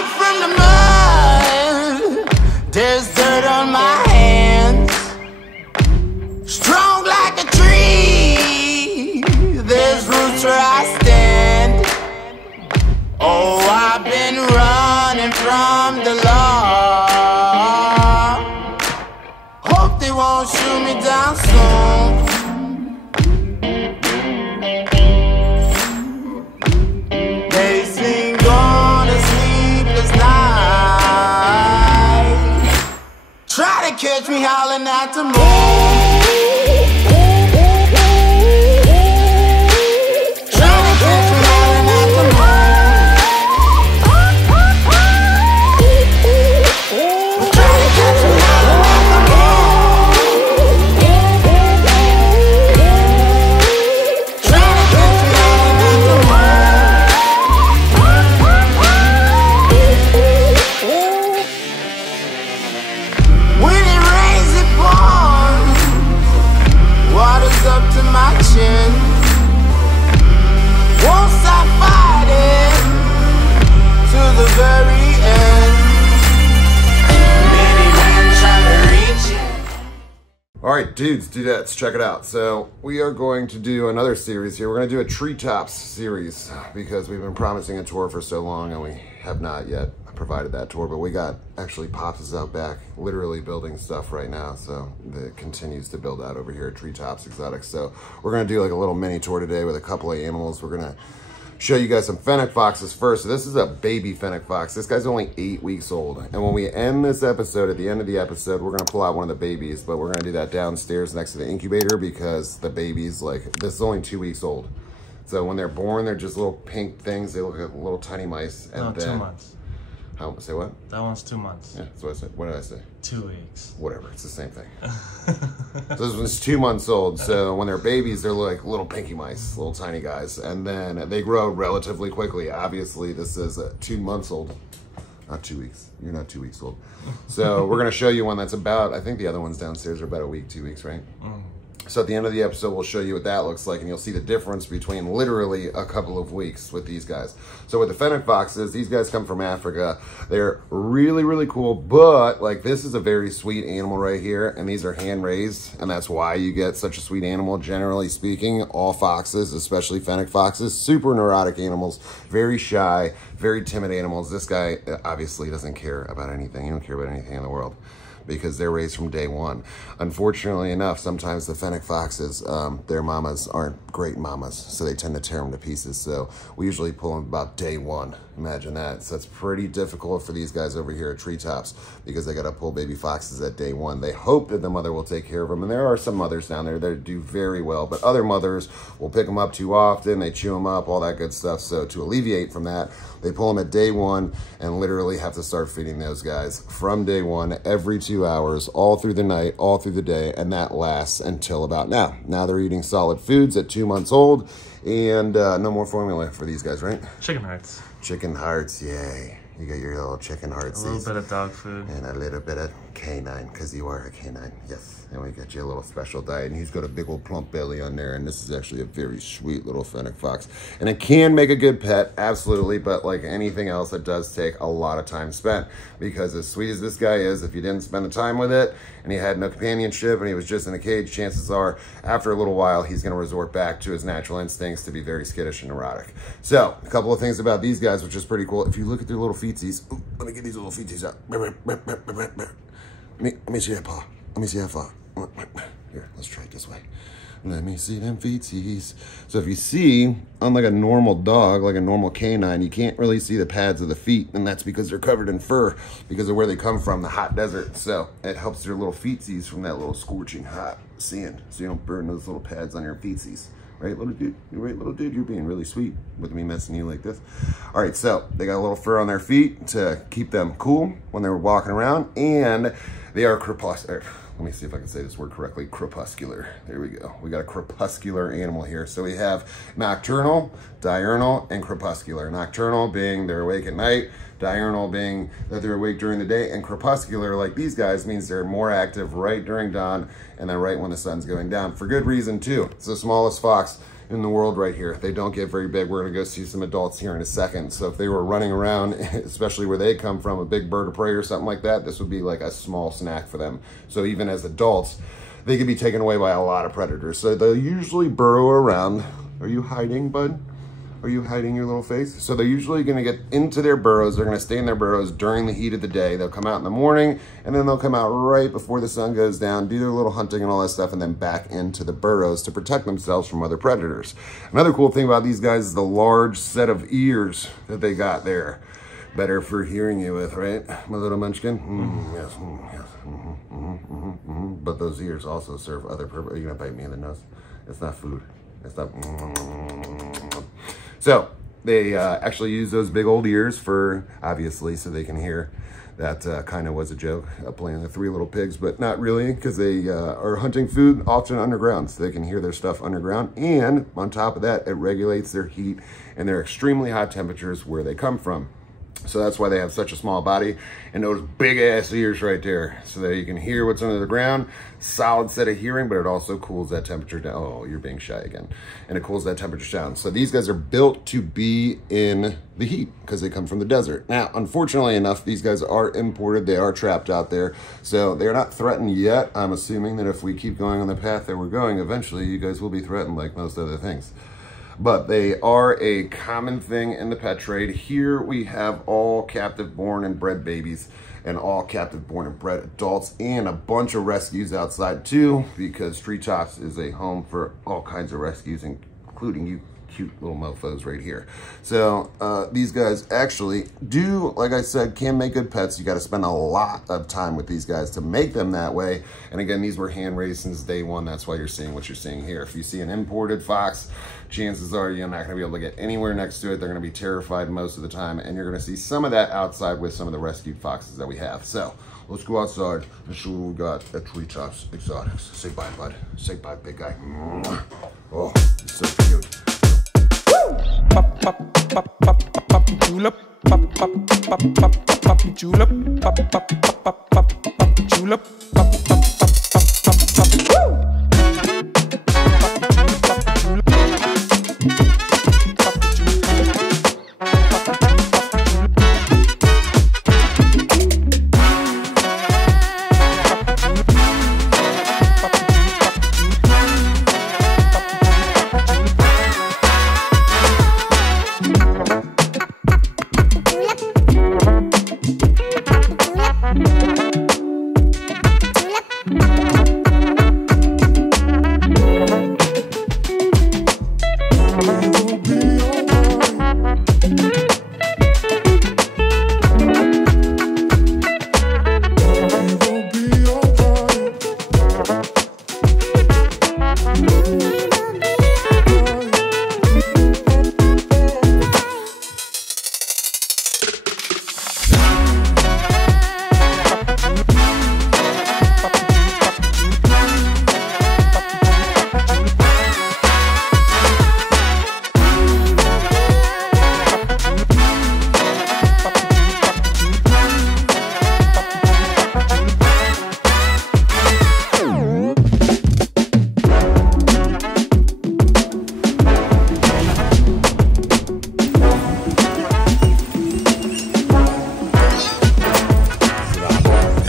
deep from the mud. There's dirt on my hands. Strong like a tree. There's roots where I stand. Oh, I've been running from the law. Hope they won't shoot me down soon. They sing on a sleepless night. Try to catch me howling at the moon. Alright dudes, dudettes, check it out. So we are going to do another series here. We're going to do a TreeTops series because we've been promising a tour for so long and we have not yet provided that tour, but we got actually Pops is out back literally building stuff right now, so it continues to build out over here at TreeTop Exotics. So we're going to do like a little mini tour today with a couple of animals. We're going to show you guys some Fennec Foxes first. So this is a baby Fennec Fox. This guy's only 8 weeks old. And when we end this episode, at the end of the episode, we're gonna pull out one of the babies, but we're gonna do that downstairs next to the incubator because the baby's like, this is only 2 weeks old. So when they're born, they're just little pink things. They look like little tiny mice. And no, then, 2 months. How, say what? That one's 2 months. Yeah, that's what I said. What did I say? 2 weeks. Whatever, it's the same thing. So this one's 2 months old. So when they're babies, they're like little pinky mice, little tiny guys. And then they grow relatively quickly. Obviously, this is 2 months old. Not 2 weeks. You're not 2 weeks old. So we're gonna show you one that's about, I think the other ones downstairs are about a week, 2 weeks, right? Mm. So at the end of the episode, we'll show you what that looks like, and you'll see the difference between literally a couple of weeks with these guys. So with the Fennec Foxes, these guys come from Africa. They're really, really cool, but like this is a very sweet animal right here, and these are hand-raised, and that's why you get such a sweet animal, generally speaking. All foxes, especially Fennec Foxes, super neurotic animals, very shy, very timid animals. This guy obviously doesn't care about anything. He don't care about anything in the world, because they're raised from day one. Unfortunately enough, sometimes the Fennec Foxes, their mamas aren't great mamas, so they tend to tear them to pieces. So we usually pull them about day one. Imagine that. So it's pretty difficult for these guys over here at TreeTops because they got to pull baby foxes at day one. They hope that the mother will take care of them, and there are some mothers down there that do very well, but other mothers will pick them up too often, they chew them up, all that good stuff. So to alleviate from that, they pull them at day one and literally have to start feeding those guys from day one, every 2 hours, all through the night, all through the day, and that lasts until about now. Now they're eating solid foods at 2 months old, and no more formula for these guys, right? Chicken hearts. Chicken hearts, yay. You got your little chicken hearts. A little bit of dog food. And a little bit of canine, because you are a canine, yes. And we got you a little special diet, and he's got a big old plump belly on there, and this is actually a very sweet little Fennec Fox. And it can make a good pet, absolutely, but like anything else, it does take a lot of time spent, because as sweet as this guy is, if you didn't spend the time with it, and he had no companionship, and he was just in a cage, chances are, after a little while, he's gonna resort back to his natural instincts to be very skittish and neurotic. So, a couple of things about these guys, which is pretty cool. If you look at their little feetsies, ooh, let me get these little feetsies out. Let me see that paw. Let me see that paw. Here, let's try it this way. Let me see them feetsies. So if you see, unlike a normal dog, like a normal canine, you can't really see the pads of the feet, and that's because they're covered in fur because of where they come from, the hot desert. So it helps your little feetsies from that little scorching hot sand, so you don't burn those little pads on your feetsies. Right, little dude? You're right, little dude? You're being really sweet with me messing you like this. All right, so they got a little fur on their feet to keep them cool when they're walking around, and they are crepuscular. Let me see if I can say this word correctly. Crepuscular. There we go. We got a crepuscular animal here. So we have nocturnal, diurnal, and crepuscular. Nocturnal being they're awake at night, diurnal being that they're awake during the day, and crepuscular, like these guys, means they're more active right during dawn and then right when the sun's going down, for good reason too. It's the smallest fox in the world right here. They don't get very big. We're gonna go see some adults here in a second. So if they were running around, especially where they come from, a big bird of prey or something like that, this would be like a small snack for them. So even as adults, they could be taken away by a lot of predators. So they'll usually burrow around. Are you hiding, bud? Are you hiding your little face? So they're usually gonna get into their burrows. They're gonna stay in their burrows during the heat of the day. They'll come out in the morning, and then they'll come out right before the sun goes down, do their little hunting and all that stuff, and then back into the burrows to protect themselves from other predators. Another cool thing about these guys is the large set of ears that they got there. Better for hearing you with, right, my little munchkin? Yes, yes. But those ears also serve other purposes. Are you gonna bite me in the nose? It's not food. It's not. So they actually use those big old ears for, obviously, so they can hear. That kind of was a joke, playing the Three Little Pigs, but not really, because they are hunting food often underground, so they can hear their stuff underground. And on top of that, it regulates their heat and their extremely hot temperatures where they come from. So that's why they have such a small body and those big ass ears right there, so that you can hear what's under the ground. Solid set of hearing, but it also cools that temperature down. Oh, you're being shy again. And it cools that temperature down. So these guys are built to be in the heat because they come from the desert. Now, unfortunately enough, these guys are imported. They are trapped out there. So they're not threatened yet. I'm assuming that if we keep going on the path that we're going, eventually you guys will be threatened like most other things. But they are a common thing in the pet trade. Here we have all captive born and bred babies and all captive born and bred adults and a bunch of rescues outside too, because TreeTops is a home for all kinds of rescues, including you cute little mofos right here. So these guys actually do, like I said, can make good pets. You got to spend a lot of time with these guys to make them that way. And again, these were hand raised since day one. That's why you're seeing what you're seeing here. If you see an imported fox, chances are you're not going to be able to get anywhere next to it. They're going to be terrified most of the time, and you're going to see some of that outside with some of the rescued foxes that we have. So let's go outside and see what we got at TreeTop Exotics. Say bye, bud. Say bye, big guy. Oh, he's so cute. Pop, pop, pop, pop, pop, julep. Pop, pop, pop, pop, pop, julep. Pop, pop, pop, pop, pop, julep. Pop, pop, pop, pop, pop, pop, woo!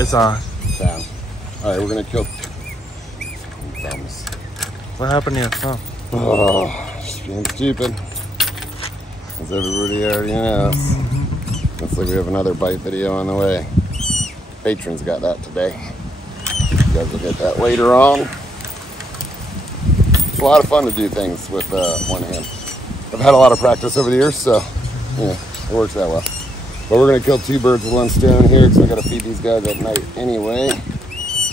It's on. Down. All right, we're gonna kill thumbs. What happened to your thumb? Oh, just being stupid. As everybody already knows. Looks like we have another bite video on the way. Patrons got that today. You guys will get that later on. It's a lot of fun to do things with one hand. I've had a lot of practice over the years, so yeah, it works that well. But we're gonna kill two birds with one stone here because I gotta feed these guys at night anyway.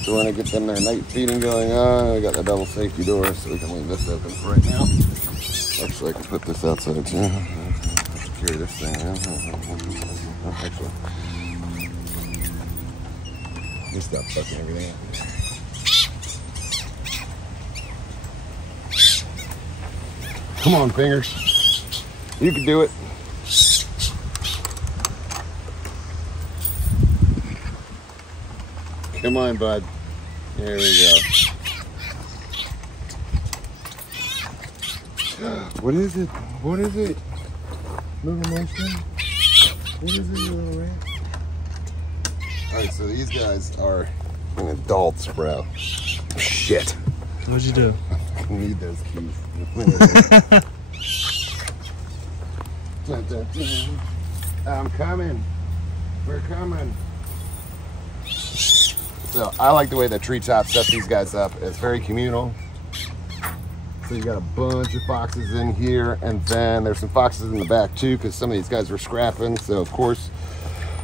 So we're gonna get them their night feeding going on. We got the double safety door, so we can leave this open for right now. Actually, I can put this outside too. I have to carry this thing in. Actually, you stop fucking everything up. Come on, fingers. You can do it. Come on, bud. There we go. What is it? What is it? Little motion? What is it, little rat? Alright, so these guys are adults, bro. Shit. What'd you do? I need those keys. Dun, dun, dun. I'm coming. We're coming. So I like the way that TreeTop sets these guys up. It's very communal. So you got a bunch of foxes in here, and then there's some foxes in the back too, because some of these guys were scrapping. So of course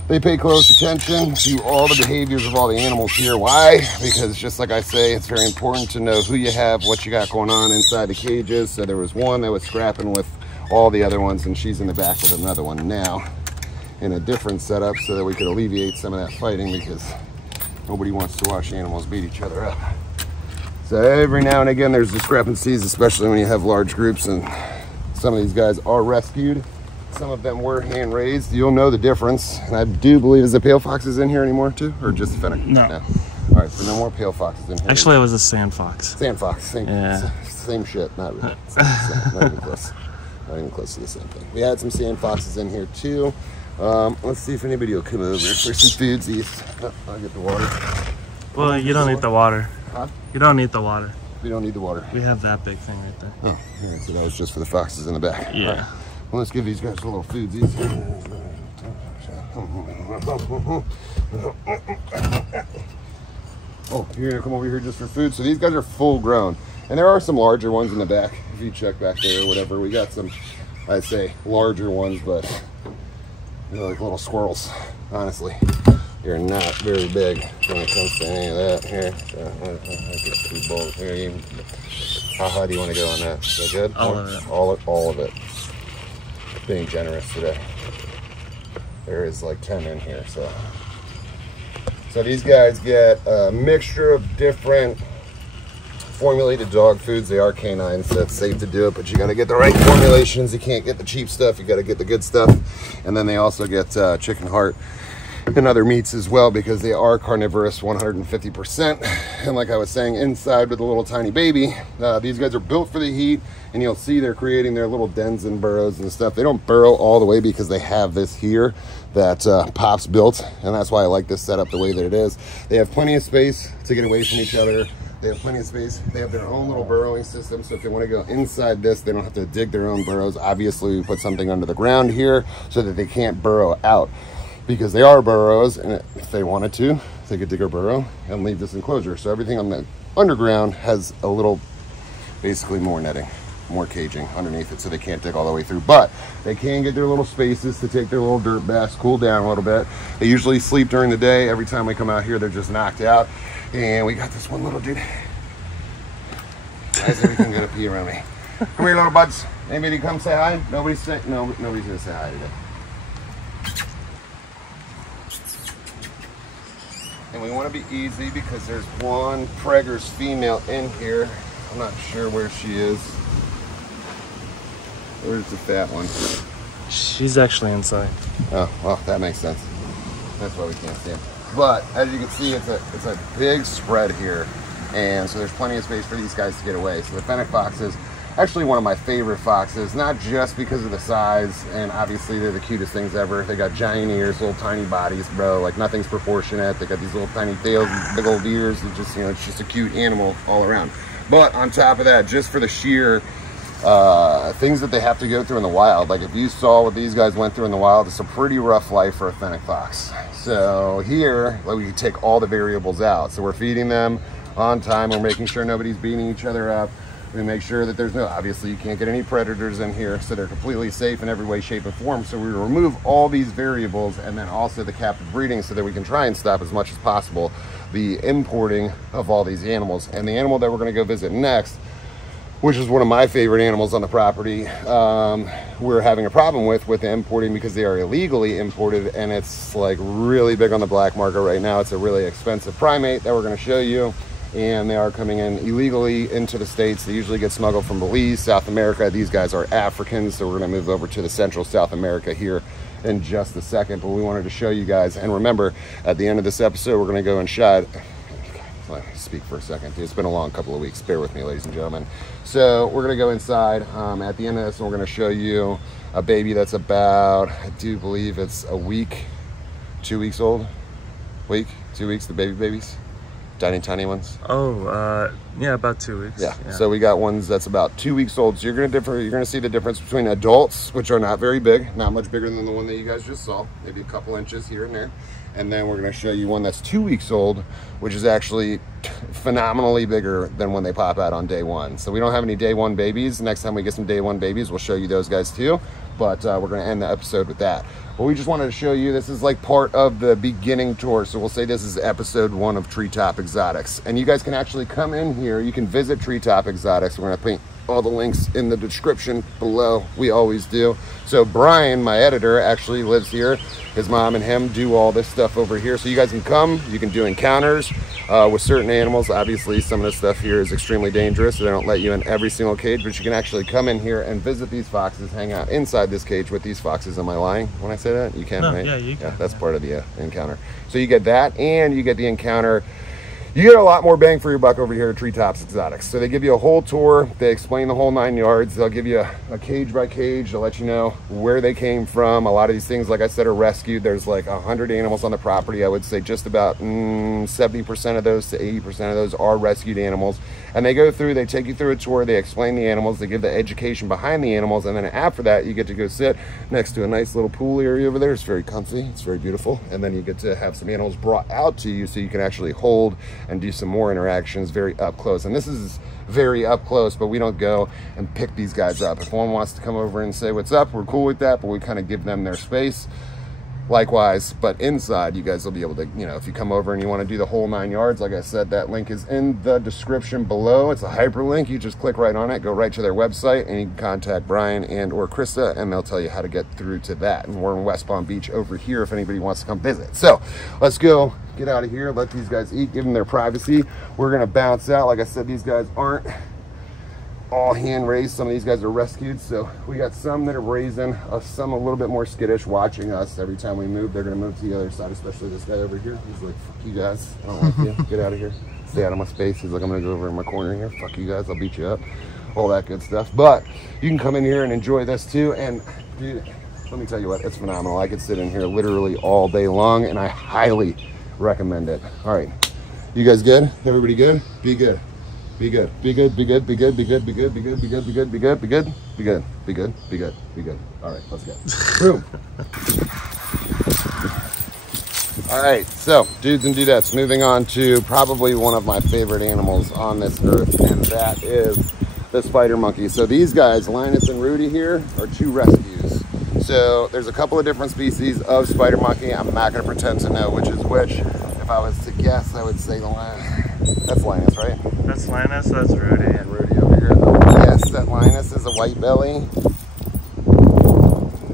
they pay close attention to all the behaviors of all the animals here. Why? Because just like I say, it's very important to know who you have, what you got going on inside the cages. So there was one that was scrapping with all the other ones, and she's in the back with another one now in a different setup, so that we could alleviate some of that fighting, because nobody wants to watch animals beat each other up. So every now and again there's discrepancies, especially when you have large groups, and some of these guys are rescued. Some of them were hand raised. You'll know the difference. And I do believe, is the pale foxes in here anymore too? Or just the Fennec? No. All right, so no more pale foxes in here. Actually, it was a sand fox. Sand fox, Yeah. same shit, not really. Not even close. Not even close to the same thing. We had some sand foxes in here too. Let's see if anybody will come over for some foodsies. Oh, I'll get the water. Well, you don't need the water. Huh? You don't need the water. We don't need the water. We have that big thing right there. Oh, yeah, so that was just for the foxes in the back. Yeah. All right. Well, let's give these guys a little foodsies. Oh, you're gonna come over here just for food. So these guys are full grown. And there are some larger ones in the back. If you check back there or whatever, we got some, I'd say, larger ones, but they're like little squirrels, honestly. They're not very big when it comes to any of that. Here, I get 2 bowls here. How high do you want to go on that? Is that good? All of it. All of it. Being generous today. There is like 10 in here, so. So these guys get a mixture of different formulated dog foods. They are canines, so it's safe to do it, but you got to get the right formulations. You can't get the cheap stuff. You got to get the good stuff. And then they also get chicken heart and other meats as well, because they are carnivorous 150%. And like I was saying, inside with a little tiny baby, these guys are built for the heat, and you'll see they're creating their little dens and burrows and stuff. They don't burrow all the way because they have this here that Pop's built, and that's why I like this setup the way that it is. They have plenty of space to get away from each other. They have plenty of space. They have their own little burrowing system, so if they want to go inside this, they don't have to dig their own burrows. Obviously, we put something under the ground here so that they can't burrow out, because they are burrows, and if they wanted to, they could dig a burrow and leave this enclosure. So everything on the underground has a little, basically more netting, more caging underneath it, so they can't dig all the way through. But they can get their little spaces to take their little dirt baths, cool down a little bit. They usually sleep during the day. Every time we come out here, they're just knocked out. And we got this one little dude. Why is everything gonna pee around me? Come here, little buds. Anybody come say hi? Nobody's gonna say hi today. And we want to be easy because there's one Prager's female in here. I'm not sure where she is. Where's the fat one? She's actually inside. Oh, well, that makes sense. That's why we can't see him. But as you can see, it's a big spread here, and so there's plenty of space for these guys to get away. So the Fennec Fox is actually one of my favorite foxes, not just because of the size, and obviously they're the cutest things ever. They got giant ears, little tiny bodies, bro. Like, nothing's proportionate. They got these little tiny tails, these big old ears. It's just, it's just a cute animal all around. But on top of that, just for the sheer things that they have to go through in the wild, like if you saw what these guys went through in the wild, it's a pretty rough life for a Fennec Fox. So here, like, we take all the variables out. So we're feeding them on time. We're making sure nobody's beating each other up. We make sure that there's obviously you can't get any predators in here, so they're completely safe in every way, shape, and form. So we remove all these variables, and then also the captive breeding, so that we can try and stop as much as possible the importing of all these animals. And the animal that we're going to go visit next, which is one of my favorite animals on the property, we're having a problem with the importing because they are illegally imported, and it's like really big on the black market right now. It's a really expensive primate that we're going to show you. And they are coming in illegally into the States. They usually get smuggled from Belize, South America. These guys are Africans, so we're gonna move over to the Central South America here in just a second. But we wanted to show you guys, and remember, at the end of this episode, we're gonna go and shot let me speak for a second. It's been a long couple of weeks. Bear with me, ladies and gentlemen. So we're gonna go inside. At the end of this, we're gonna show you a baby that's about, I do believe it's a week, 2 weeks old. Week, 2 weeks, the babies. Tiny ones. Oh, yeah, about 2 weeks. Yeah. So we got ones that's about 2 weeks old. So you're gonna see the difference between adults, which are not very big, not much bigger than the one that you guys just saw, maybe a couple inches here and there. And then we're gonna show you one that's 2 weeks old, which is actually phenomenally bigger than when they pop out on day one. So we don't have any day one babies. Next time we get some day one babies, we'll show you those guys too. But we're gonna end the episode with that. But we just wanted to show you, this is like part of the beginning tour. So we'll say this is episode 1 of TreeTop Exotics. And you guys can actually come in here. You can visit TreeTop Exotics. We're gonna paint all the links in the description below. We always do. So Brian, my editor, actually lives here. His mom and him do all this stuff over here. So you guys can come, you can do encounters with certain animals. Obviously, some of this stuff here is extremely dangerous, so they don't let you in every single cage, but you can actually come in here and visit these foxes, hang out inside this cage with these foxes. Am I lying when I say that? You can, No, right? yeah, you can. Yeah, that's part of the encounter. So you get that, and you get the encounter. You get a lot more bang for your buck over here at TreeTop Exotics. So they give you a whole tour. They explain the whole 9 yards. They'll give you a cage by cage. They'll let you know where they came from. A lot of these things, like I said, are rescued. There's like 100 animals on the property. I would say just about 70% of those to 80% of those are rescued animals. And they go through, they take you through a tour. They explain the animals. They give the education behind the animals. And then after that, you get to go sit next to a nice little pool area over there. It's very comfy. It's very beautiful. And then you get to have some animals brought out to you so you can actually hold and do some more interactions very up close. And this is very up close, but we don't go and pick these guys up. If one wants to come over and say what's up, we're cool with that, but we kind of give them their space. Likewise, but inside, you guys will be able to, you know, if you come over and you want to do the whole 9 yards, like I said, that link is in the description below. It's a hyperlink. You just click right on it, go right to their website, and you can contact Brian and or Christa, and they'll tell you how to get through to that. And we're in West Palm Beach over here if anybody wants to come visit. So let's go get out of here, let these guys eat, give them their privacy. We're going to bounce out. Like I said, these guys aren't all hand raised. Some of these guys are rescued, so we got some that are raising, some a little bit more skittish, watching us every time we move. They're gonna move to the other side, especially this guy over here. He's like, fuck you guys, I don't like you, get out of here, stay out of my space. He's like, I'm gonna go over in my corner here, fuck you guys, I'll beat you up, all that good stuff. But you can come in here and enjoy this too. And dude, let me tell you what, it's phenomenal. I could sit in here literally all day long, and I highly recommend it. All right, you guys good? Everybody good? Be good. Be good, be good, be good, be good, be good, be good, be good, be good, be good, be good, be good, be good, be good, be good, be good. All right, let's go. Boom. All right, so dudes and dudettes, moving on to probably one of my favorite animals on this earth, and that is the spider monkey. So these guys, Linus and Rudy here, are 2 rescues. So there's a couple of different species of spider monkey. I'm not gonna pretend to know which is which. If I was to guess, I would say the that's Linus, right? That's Linus, that's Rudy. And Rudy over here. Yes, that Linus is a white belly.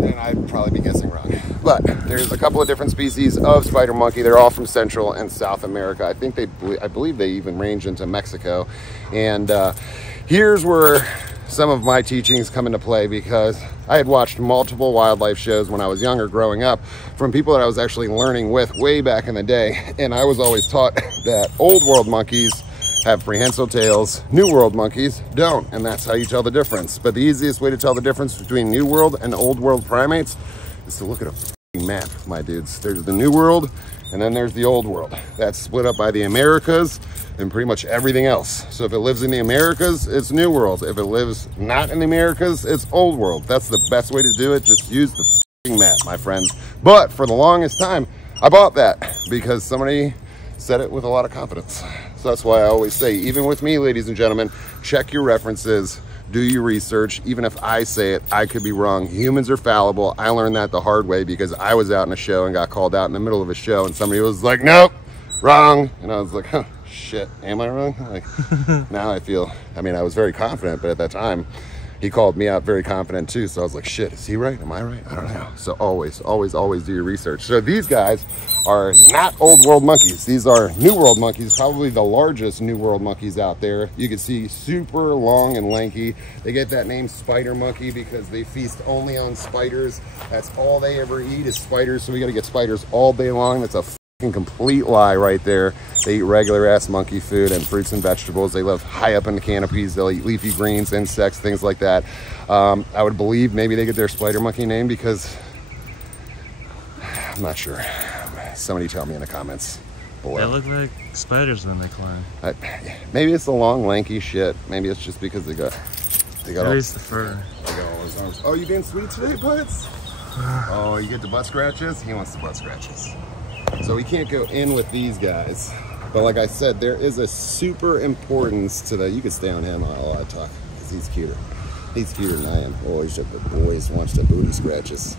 And I'd probably be guessing wrong. But there's a couple of different species of spider monkey. They're all from Central and South America. I think I believe they even range into Mexico. And here's where some of my teachings come into play, because I had watched multiple wildlife shows when I was younger growing up from people that I was actually learning with way back in the day. And I was always taught that old world monkeys have prehensile tails, new world monkeys don't, and that's how you tell the difference. But the easiest way to tell the difference between new world and old world primates is to look at a map, my dudes. There's the new world, and then there's the old world. That's split up by the Americas and pretty much everything else. So if it lives in the Americas, it's new world. If it lives not in the Americas, it's old world. That's the best way to do it. Just use the map, my friends. But for the longest time, I bought that because somebody said it with a lot of confidence. So that's why I always say, even with me, ladies and gentlemen, check your references, do your research. Even if I say it, I could be wrong. Humans are fallible. I learned that the hard way because I was out in a show and got called out in the middle of a show, and somebody was like, nope, wrong. And I was like, huh, shit, am I wrong? Like, now I feel, I mean, I was very confident, but at that time, he called me out very confident too. So I was like, shit, is he right? Am I right? I don't know. So always, always, always do your research. So these guys are not old world monkeys. These are new world monkeys, probably the largest new world monkeys out there. You can see super long and lanky. They get that name spider monkey because they feast only on spiders. That's all they ever eat is spiders. So we got to get spiders all day long. That's a complete lie right there. They eat regular ass monkey food and fruits and vegetables. They live high up in the canopies. They'll eat leafy greens, insects, things like that. I would believe maybe they get their spider monkey name because I'm not sure. Somebody tell me in the comments below. They look like spiders when they climb. Maybe it's the long lanky shit. Maybe it's just because they got all, the fur. they got all those arms. Oh, you being sweet today, butts? Oh, you get the butt scratches? He wants the butt scratches. So we can't go in with these guys. But like I said, there is a super importance to the, you can stay on him while I talk, because he's cuter. He's cuter than I am. Oh, the boys wants the booty scratches.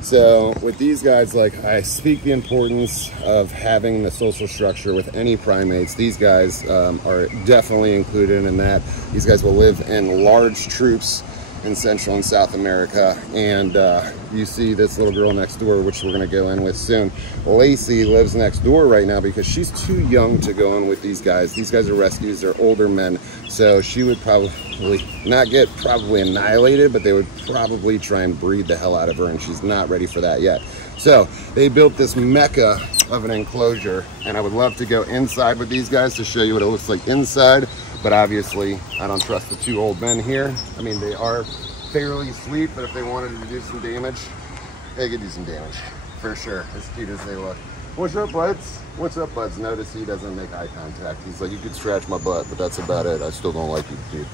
So with these guys, like I speak the importance of having the social structure with any primates. These guys are definitely included in that. These guys will live in large troops in Central and South America. And you see this little girl next door, which we're gonna go in with soon. Lacey lives next door right now because she's too young to go in with these guys. These guys are rescues, they're older men. So she would probably not get annihilated, but they would probably try and breed the hell out of her, and she's not ready for that yet. So they built this mecca of an enclosure, and I would love to go inside with these guys to show you what it looks like inside. But obviously, I don't trust the two old men here. I mean, they are fairly sweet, but if they wanted to do some damage, they could do some damage, for sure, as cute as they look. What's up, buds? What's up, buds? Notice he doesn't make eye contact. He's like, you could scratch my butt, but that's about it. I still don't like you, dude.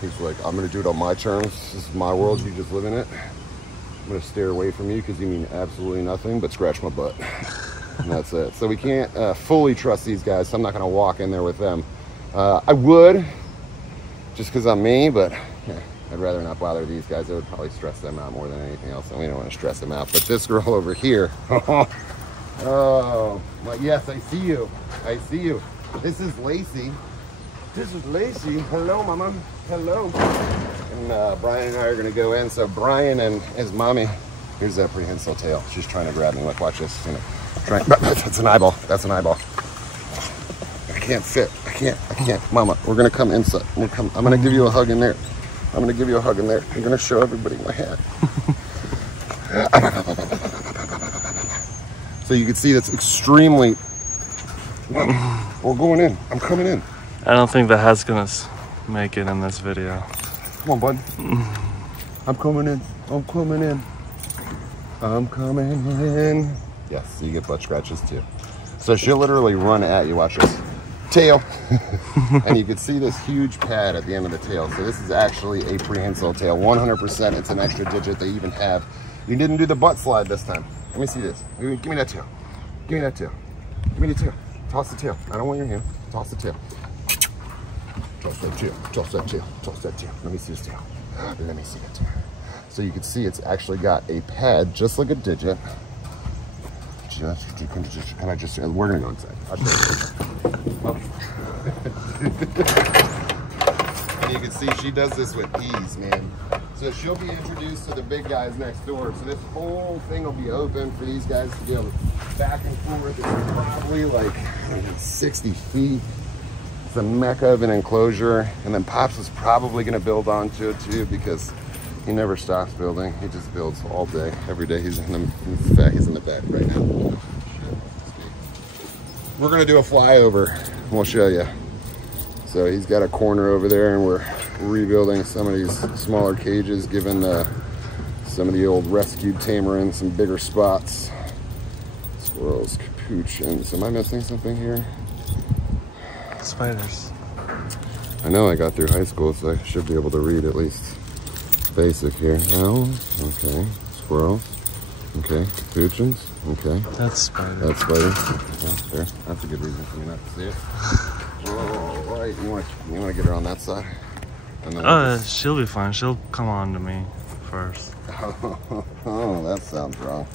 He's like, I'm gonna do it on my terms. This is my world, you just live in it. I'm gonna stare away from you because you mean absolutely nothing but scratch my butt. And that's it. So we can't fully trust these guys, so I'm not gonna walk in there with them. I would, just because I'm me, but yeah, I'd rather not bother these guys. It would probably stress them out more than anything else, and we don't want to stress them out. But this girl over here, oh, well, yes, I see you. I see you. This is Lacey. This is Lacey. Hello, mama. Hello. And Brian and I are going to go in. So Brian and his mommy, here's that prehensile tail. She's trying to grab me. Look, watch this. That's an eyeball. That's an eyeball. I can't fit. I can't. Mama, we're going to come inside. I'm going to give you a hug in there. I'm going to give you a hug in there. I'm going to show everybody my hat. So you can see that's extremely... We're going in. I'm coming in. I don't think the hat's gonna make it in this video. Come on, bud. I'm coming in. I'm coming in. I'm coming in. Yes, you get butt scratches too. So she'll literally run at you. Watch this. Tail. And you can see this huge pad at the end of the tail. So this is actually a prehensile tail. 100%. It's an extra digit they even have. You didn't do the butt slide this time. Let me see this. Give me that tail. Give me that tail. Give me the tail. Toss the tail. I don't want your hand. Toss the tail. Toss that tail. Toss that tail. Toss that tail. Let me see his tail. Let me see that tail. So you can see it's actually got a pad just like a digit. Can I just, we're gonna go inside. I'll show you. Okay. And you can see she does this with ease, man. So she'll be introduced to the big guys next door. So this whole thing will be open for these guys to be able to back and forth. It's probably like 60 feet. It's a mecca of an enclosure. And then Pops is probably gonna build onto it too because he never stops building. He just builds all day, every day. He's in the bed right now. We're gonna do a flyover. We'll show you. So he's got a corner over there, and we're rebuilding some of these smaller cages, giving some of the old rescued tamarins some bigger spots. Squirrels, capuchins. Am I missing something here? Spiders. I know I got through high school, so I should be able to read at least basic here. Owls, okay. Squirrels, okay. Capuchins, okay. That's spider. That's spider. Yeah, there. That's a good reason for me not to see it. Oh, right. You want to get her on that side? And then she'll be fine. She'll come on to me first. Oh, that sounds wrong.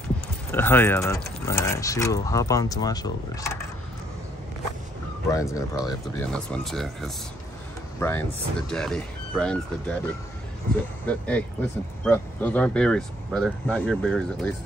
Oh yeah, alright. She will hop onto my shoulders. Brian's gonna probably have to be in this one too, because Brian's the daddy. Brian's the daddy. So, hey, listen, bro. Those aren't berries, brother. Not your berries, at least.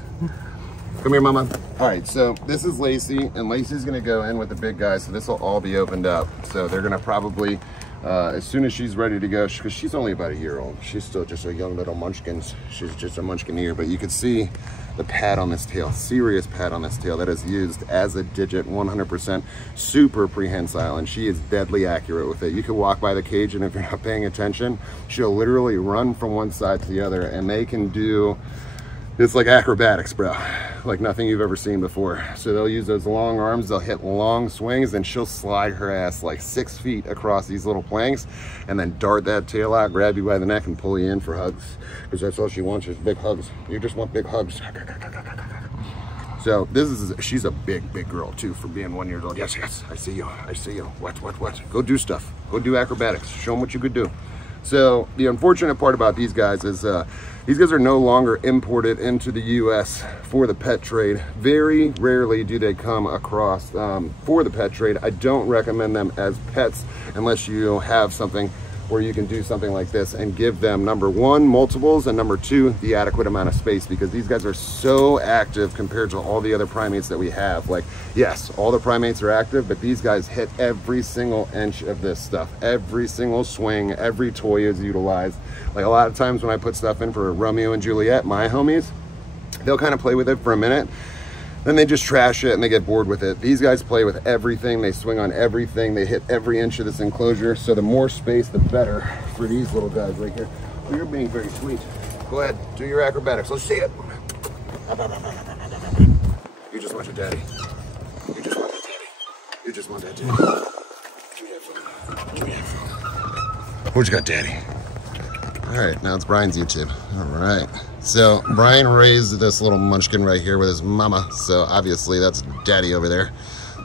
Come here, mama. All right, so this is Lacey, and Lacey's gonna go in with the big guys, so this will all be opened up. So they're gonna probably As soon as she's ready to go, because she's only about a year old, she's still just a young little munchkin. She's just a munchkineer, but you can see the pad on this tail, serious pad on this tail that is used as a digit, 100% super prehensile, and she is deadly accurate with it. You can walk by the cage, and if you're not paying attention, she'll literally run from one side to the other, and they can do, it's like acrobatics, bro, like nothing you've ever seen before. So they'll use those long arms, they'll hit long swings, and she'll slide her ass like 6 feet across these little planks, and then dart that tail out, grab you by the neck, and pull you in for hugs, because that's all she wants is big hugs. You just want big hugs. So she's a big girl too for being 1 year old. Yes, I see you, I see you. What? Go do stuff, go do acrobatics, show them what you could do. So the unfortunate part about these guys is these guys are no longer imported into the US for the pet trade. Very rarely do they come across for the pet trade. I don't recommend them as pets unless you have something where you can do something like this and give them, number one, multiples, and number two, the adequate amount of space, because these guys are so active compared to all the other primates that we have. Like, yes, all the primates are active, but these guys hit every single inch of this stuff. Every single swing, every toy is utilized. Like a lot of times when I put stuff in for Romeo and Juliet, my homies, they'll kind of play with it for a minute, then they just trash it and they get bored with it. These guys play with everything, they swing on everything, they hit every inch of this enclosure, so the more space, the better for these little guys right here. Oh, you're being very sweet. Go ahead, do your acrobatics, let's see it. You just want your daddy. You just want that daddy. You just want that daddy. Give me that phone. Give me that phone. What you got, daddy? All right, now it's Brian's YouTube. All right. So Brian raised this little munchkin right here with his mama. So obviously that's daddy over there.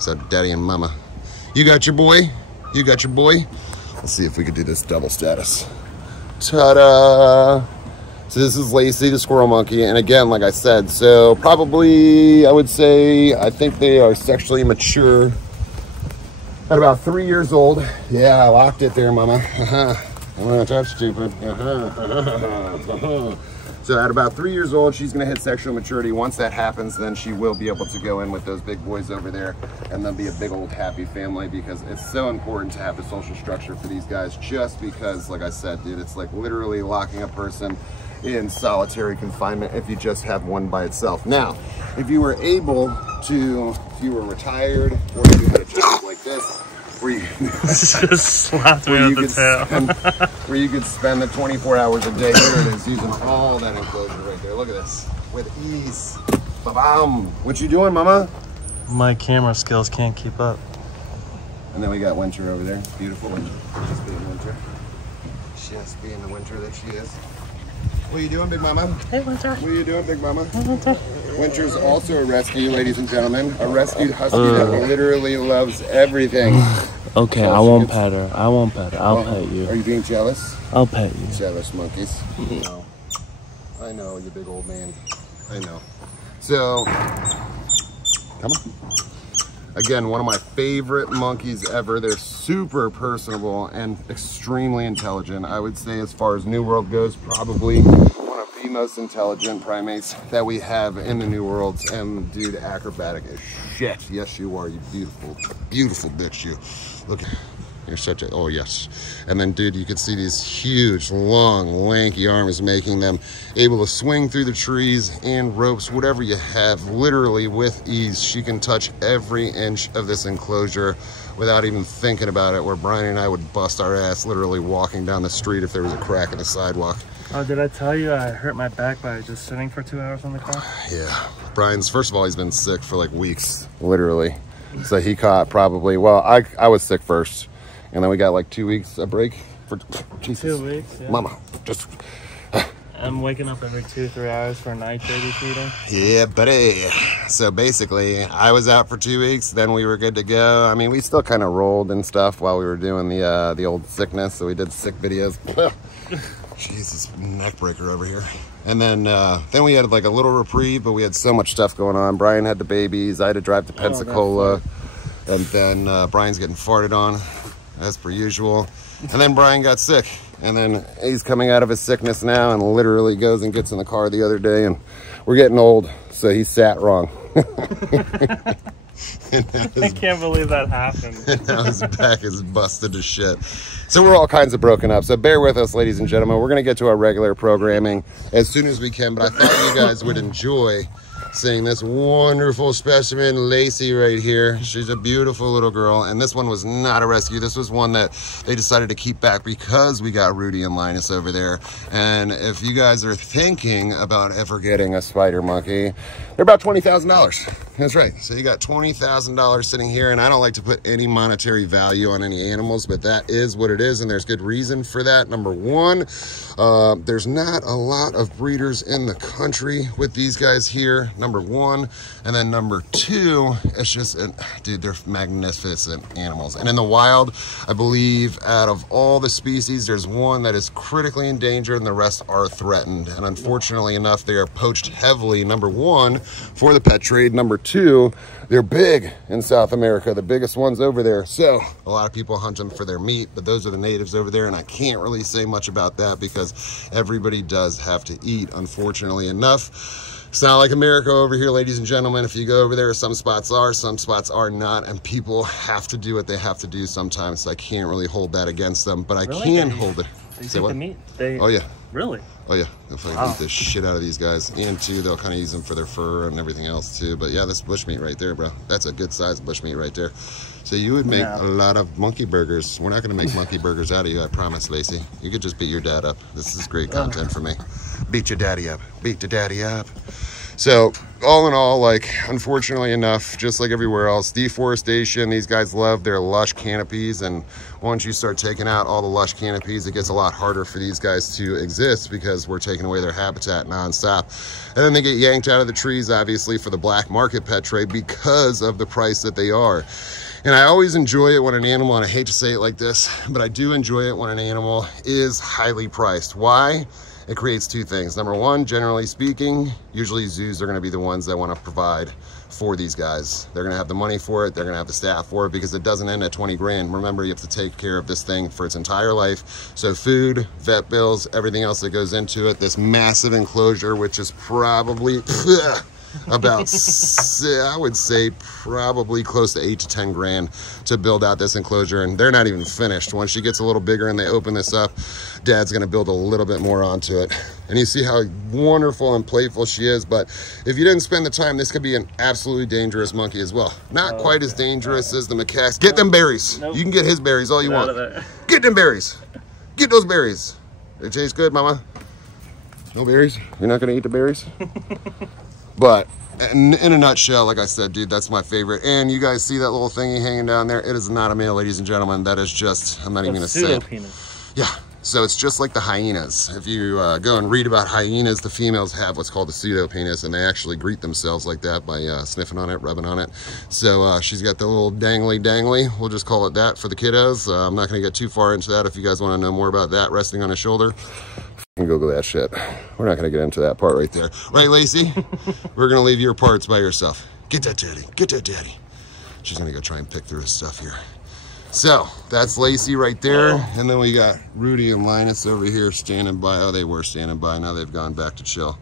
So daddy and mama. You got your boy. You got your boy. Let's see if we could do this double status. Ta-da! So this is Lacey, the squirrel monkey. And again, like I said, so probably I would say, I think they are sexually mature at about 3 years old. Yeah, I locked it there, mama. I'm gonna touch stupid. So at about 3 years old, she's gonna hit sexual maturity. Once that happens, then she will be able to go in with those big boys over there, and they'll be a big old happy family, because it's so important to have a social structure for these guys, just because, like I said, dude, it's like literally locking a person in solitary confinement if you just have one by itself. Now, if you were able to, if you were retired, or if you had a job like this, where you just slapped me with the tail. Where you could spend the 24 hours a day. Here it is, using all that enclosure right there. Look at this, with ease. Ba-bam! What you doing, mama? My camera skills can't keep up. And then we got Winter over there. Beautiful Winter. Just being Winter. Just being the Winter that she is. What are you doing, Big Mama? Hey, Winter. What are you doing, Big Mama? Hey, Winter. Winter's also a rescue, ladies and gentlemen. A rescued husky that literally loves everything. Okay, I won't pet her. I won't pet her. I'll pet you. Are you being jealous? I'll pet you. Jealous monkeys. No. I know, you big old man. I know. So, come on. Again, one of my favorite monkeys ever. They're super personable and extremely intelligent. I would say, as far as New World goes, probably one of the most intelligent primates that we have in the New World. And dude, acrobatic as shit. Yes, you are, you beautiful, beautiful bitch, you. Look, you're such a, oh yes. And then dude, you can see these huge, long, lanky arms, making them able to swing through the trees and ropes, whatever you have, literally with ease. She can touch every inch of this enclosure without even thinking about it, where Brian and I would bust our ass literally walking down the street if there was a crack in the sidewalk. Oh, did I tell you I hurt my back by just sitting for 2 hours on the car? Yeah, Brian's, first of all, he's been sick for like weeks, literally. So he caught probably, well, I was sick first. And then we got like 2 weeks a break for Jesus. 2 weeks, yeah. Mama, just. I'm waking up every 2-3 hours for night babysitting. Yeah, buddy. So basically, I was out for 2 weeks. Then we were good to go. I mean, we still kind of rolled and stuff while we were doing the old sickness. So we did sick videos. Jesus, neck breaker over here. And then we had like a little reprieve, but we had so much stuff going on. Brian had the babies. I had to drive to Pensacola. And then Brian's getting farted on, as per usual. And then Brian got sick. And then he's coming out of his sickness now and literally goes and gets in the car the other day. And we're getting old, so he sat wrong. I can't believe that happened. Now his back is busted to shit. So we're all kinds of broken up. So bear with us, ladies and gentlemen. We're going to get to our regular programming as soon as we can. But I thought you guys would enjoy seeing this wonderful specimen, Lacey, right here. She's a beautiful little girl. And this one was not a rescue. This was one that they decided to keep back because we got Rudy and Linus over there. And if you guys are thinking about ever getting a spider monkey, they're about $20,000. That's right. So you got $20,000 sitting here, and I don't like to put any monetary value on any animals, but that is what it is, and there's good reason for that. Number one, there's not a lot of breeders in the country with these guys here, number one. And then number two, it's just, dude, they're magnificent animals. And in the wild, I believe out of all the species, there's one that is critically endangered and the rest are threatened. And unfortunately enough, they are poached heavily, number one, for the pet trade. Number two, they're big in South America, the biggest ones over there. So a lot of people hunt them for their meat, but those are the natives over there. And I can't really say much about that because everybody does have to eat, unfortunately enough. It's not like America over here, ladies and gentlemen. If you go over there, some spots are not, and people have to do what they have to do sometimes. So I can't really hold that against them, but I can hold it. They take the meat? Oh yeah. Really? Oh yeah, they'll fucking eat the shit out of these guys. And too, they'll kind of use them for their fur and everything else too. But yeah, this bushmeat right there, bro. That's a good size bushmeat right there. So you would make a lot of monkey burgers. We're not gonna make monkey burgers out of you, I promise, Lacey. You could just beat your dad up. This is great content for me. Beat your daddy up. Beat your daddy up. So all in all, like, unfortunately enough, just like everywhere else, deforestation, these guys love their lush canopies, and once you start taking out all the lush canopies, it gets a lot harder for these guys to exist because we're taking away their habitat nonstop. And then they get yanked out of the trees, obviously, for the black market pet trade because of the price that they are. And I always enjoy it when an animal, and I hate to say it like this, but I do enjoy it when an animal is highly priced. Why? It creates two things. Number one, generally speaking, usually zoos are gonna be the ones that wanna provide for these guys. They're gonna have the money for it, they're gonna have the staff for it, because it doesn't end at 20 grand. Remember, you have to take care of this thing for its entire life. So food, vet bills, everything else that goes into it, this massive enclosure, which is probably about, I would say, probably close to 8 to 10 grand to build out this enclosure, and they're not even finished. Once she gets a little bigger and they open this up, Dad's gonna build a little bit more onto it. And you see how wonderful and playful she is, but if you didn't spend the time, this could be an absolutely dangerous monkey as well. Not quite as dangerous as the macaques. Get them berries. You can get his berries all you want. Get them berries. Get those berries. They taste good, mama. No berries? You're not gonna eat the berries? But in a nutshell, like I said, dude, that's my favorite. And you guys see that little thingy hanging down there? It is not a male, ladies and gentlemen. That is just, I'm not even gonna say it. Yeah, so it's just like the hyenas. If you go and read about hyenas, the females have what's called a pseudo-penis, and they actually greet themselves like that by sniffing on it, rubbing on it. So she's got the little dangly. We'll just call it that for the kiddos. I'm not gonna get too far into that. If you guys wanna know more about that, resting on his shoulder, Google that shit. We're not gonna get into that part right there. Right, Lacey? We're gonna leave your parts by yourself. Get that daddy, get that daddy. She's gonna go try and pick through his stuff here. So that's Lacey right there. And then we got Rudy and Linus over here standing by. Oh, they were standing by, now they've gone back to chill.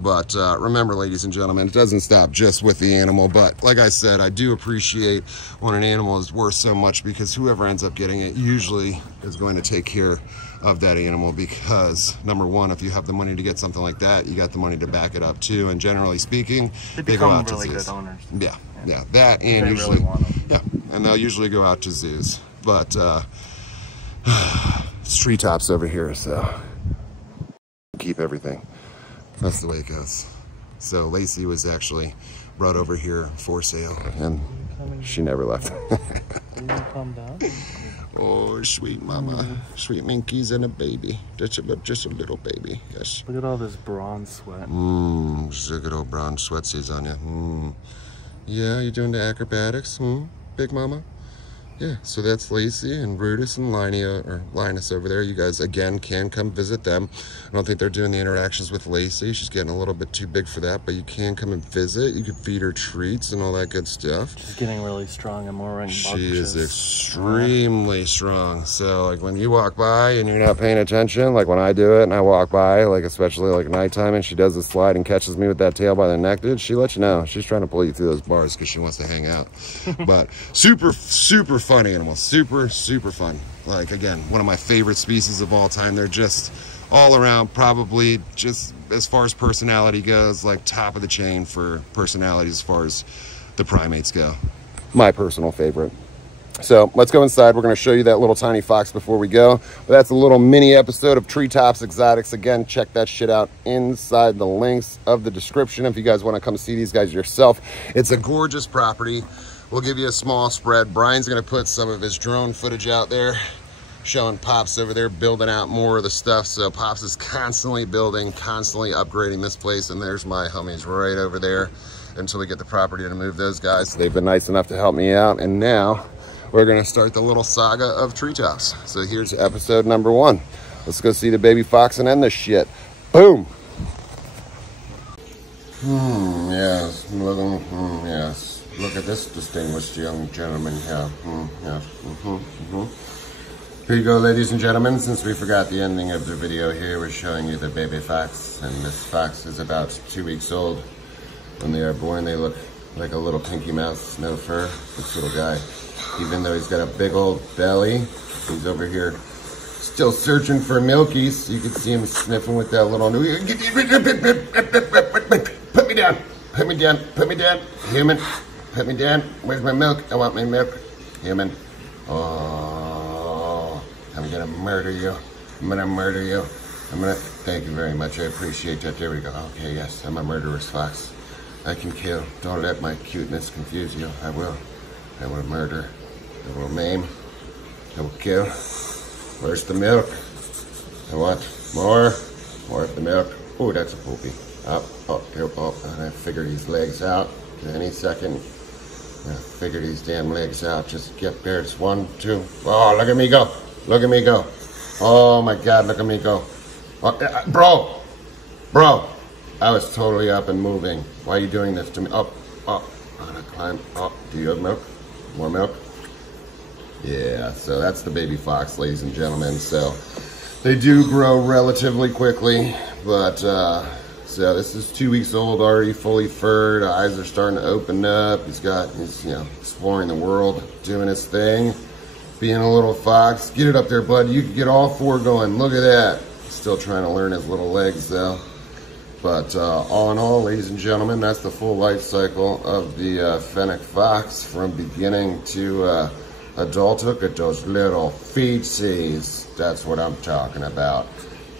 But remember, ladies and gentlemen, it doesn't stop just with the animal. But like I said, I do appreciate when an animal is worth so much, because whoever ends up getting it usually is going to take care of that animal, because number one, if you have the money to get something like that, you got the money to back it up too. And generally speaking, they go out to zoos. Good owners. Yeah, that, and they usually, and they'll usually go out to zoos. But it's TreeTops over here, so keep everything. That's the way it goes. So Lacey was actually brought over here for sale, and she never left. Calm down. Oh, sweet mama. Sweet Minky's and a baby. Just a little baby, yes. Look at all this bronze sweat. Just good old brown sweatsies on you. Yeah, you doing the acrobatics, big mama? yeah, so that's Lacey and Brutus and Linus over there. You guys, again, can come visit them. I don't think they're doing the interactions with Lacey. She's getting a little bit too big for that, but you can come and visit. You can feed her treats and all that good stuff. She's getting really strong and more rambunctious. She is extremely strong. So, like, when you walk by and you're not paying attention, like when I do it and I walk by, like, especially like nighttime, and she does the slide and catches me with that tail by the neck, dude, she lets you know. She's trying to pull you through those bars because she wants to hang out. But super fun animal. Super fun. Like, again, one of my favorite species of all time. They're just all around, probably just as far as personality goes, like top of the chain for personality as far as the primates go. My personal favorite. So let's go inside. We're going to show you that little tiny fox before we go. But that's a little mini episode of TreeTop Exotics. Again, check that shit out inside the links of the description if you guys want to come see these guys yourself. It's a gorgeous property. We'll give you a small spread. Brian's going to put some of his drone footage out there, showing Pops over there building out more of the stuff. So Pops is constantly building, constantly upgrading this place. And there's my homies right over there until we get the property to move those guys. They've been nice enough to help me out. And now we're going to start the little saga of treetops. So here's episode number 1. Let's go see the baby fox and end this shit. Boom. Yes. Yes. Look at this distinguished young gentleman here. Yes. Here you go, ladies and gentlemen. Since we forgot the ending of the video here, we're showing you the baby fox. And this fox is about 2 weeks old. When they are born, they look like a little pinky mouse, no fur. This little guy, even though he's got a big old belly, he's over here still searching for milkies. You can see him sniffing with that little... Put me down. Put me down. Put me down. Human. Put me down. Where's my milk? I want my milk. Human. Oh, I'm gonna murder you. I'm gonna murder you. Thank you very much. I appreciate that. There we go. Okay, yes, I'm a murderous fox. I can kill. Don't let my cuteness confuse you. I will. I will murder. I will maim. I will kill. Where's the milk? I want more. More of the milk. Oh, that's a poopy. Up, and I figure these legs out any second. I figure these damn legs out. Just get there. It's 1, 2. Oh, look at me go. Look at me go. Oh my God, look at me go. Oh, bro, I was totally up and moving. Why are you doing this to me? Up, I'm gonna climb. Oh, do you have milk? More milk? Yeah, so that's the baby fox, ladies and gentlemen. So they do grow relatively quickly, but so this is 2 weeks old, already fully furred. Eyes are starting to open up. He's exploring the world, doing his thing, being a little fox. Get it up there, bud. You can get all 4 going. Look at that. Still trying to learn his little legs though. But all in all, ladies and gentlemen, that's the full life cycle of the Fennec Fox from beginning to adulthood at those little feetsies. That's what I'm talking about.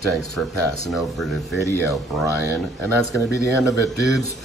Thanks for passing over the video, Brian. And that's going to be the end of it, dudes.